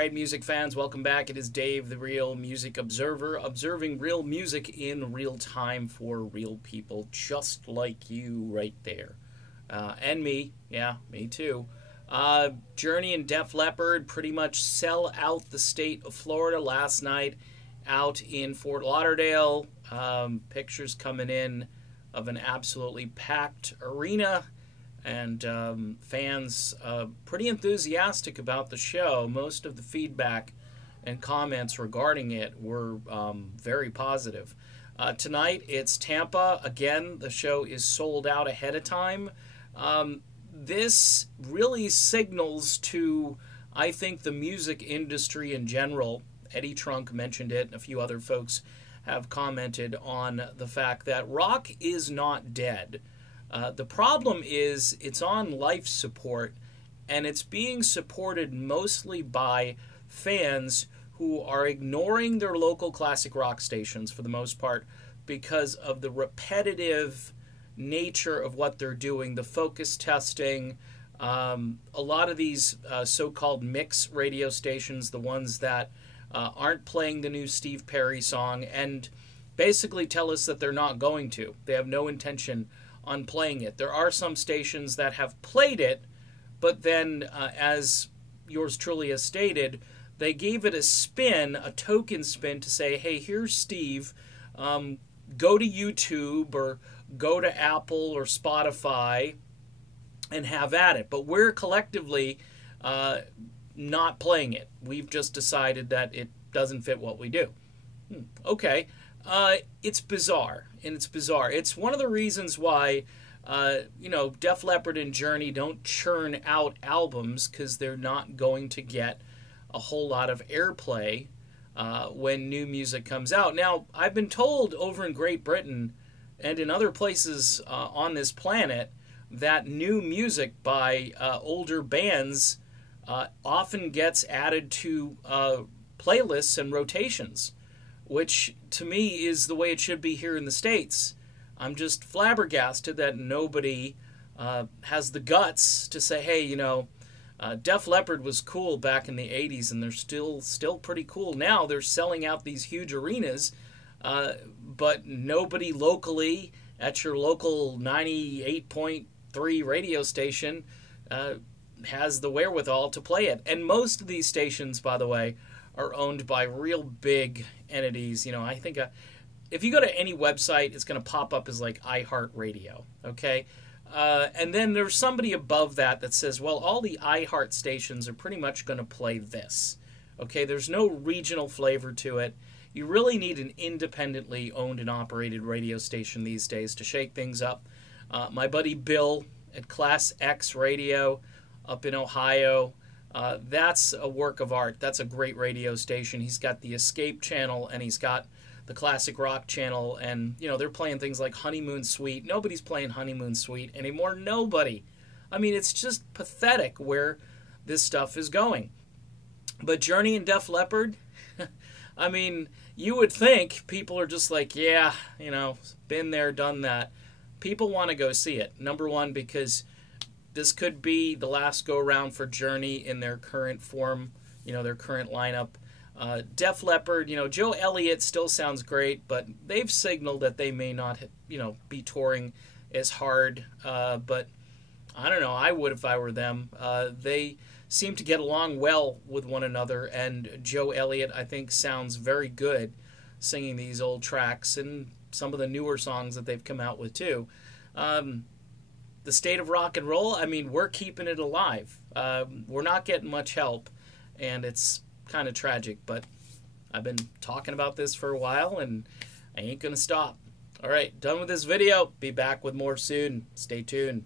right, music fans, welcome back. It is Dave, the Real Music Observer, observing real music in real time for real people just like you right there. And me. Yeah, me too. Journey and Def Leppard pretty much sell out the state of Florida last night out in Fort Lauderdale. Pictures coming in of an absolutely packed arena. And fans pretty enthusiastic about the show. Most of the feedback and comments regarding it were very positive. Tonight, it's Tampa. Again, the show is sold out ahead of time. This really signals to, I think, the music industry in general. Eddie Trunk mentioned it, and a few other folks have commented on the fact that rock is not dead. The problem is it's on life support, and it's being supported mostly by fans who are ignoring their local classic rock stations for the most part because of the repetitive nature of what they're doing, the focus testing. A lot of these so-called mix radio stations, the ones that aren't playing the new Steve Perry song, and basically tell us that they're not going to. They have no intention on playing it. There are some stations that have played it, but then, as yours truly has stated, they gave it a spin, a token spin, to say, hey, here's Steve, go to YouTube or go to Apple or Spotify and have at it. But we're collectively not playing it. We've just decided that it doesn't fit what we do. Okay. It's bizarre, and it's bizarre. It's one of the reasons why, Def Leppard and Journey don't churn out albums, because they're not going to get a whole lot of airplay when new music comes out. Now, I've been told over in Great Britain and in other places on this planet that new music by older bands often gets added to playlists and rotations, which to me is the way it should be here in the States. I'm just flabbergasted that nobody has the guts to say, hey, Def Leppard was cool back in the 80s, and they're still pretty cool now. They're selling out these huge arenas, but nobody locally at your local 98.3 radio station has the wherewithal to play it. And most of these stations, by the way, are owned by real big entities. I think if you go to any website, it's going to pop up as like iHeartRadio, okay? And then there's somebody above that says, well, all the iHeart stations are pretty much going to play this, okay? There's no regional flavor to it. You really need an independently owned and operated radio station these days to shake things up. My buddy Bill at Class X Radio up in Ohio, that's a work of art. That's a great radio station. He's got the Escape channel, and he's got the Classic Rock channel, and they're playing things like Honeymoon Suite. Nobody's playing Honeymoon Suite anymore. Nobody. I mean, it's just pathetic where this stuff is going. But Journey and Def Leppard, I mean, you would think people are just like, yeah, been there, done that. People want to go see it. Number one, because this could be the last go-around for Journey in their current form, their current lineup. Def Leppard, Joe Elliott still sounds great, but they've signaled that they may not, be touring as hard. But I don't know. I would if I were them. They seem to get along well with one another, and Joe Elliott, I think, sounds very good singing these old tracks and some of the newer songs that they've come out with, too. The state of rock and roll, I mean, we're keeping it alive. We're not getting much help, and it's kind of tragic, but I've been talking about this for a while, and I ain't going to stop. All right, done with this video. Be back with more soon. Stay tuned.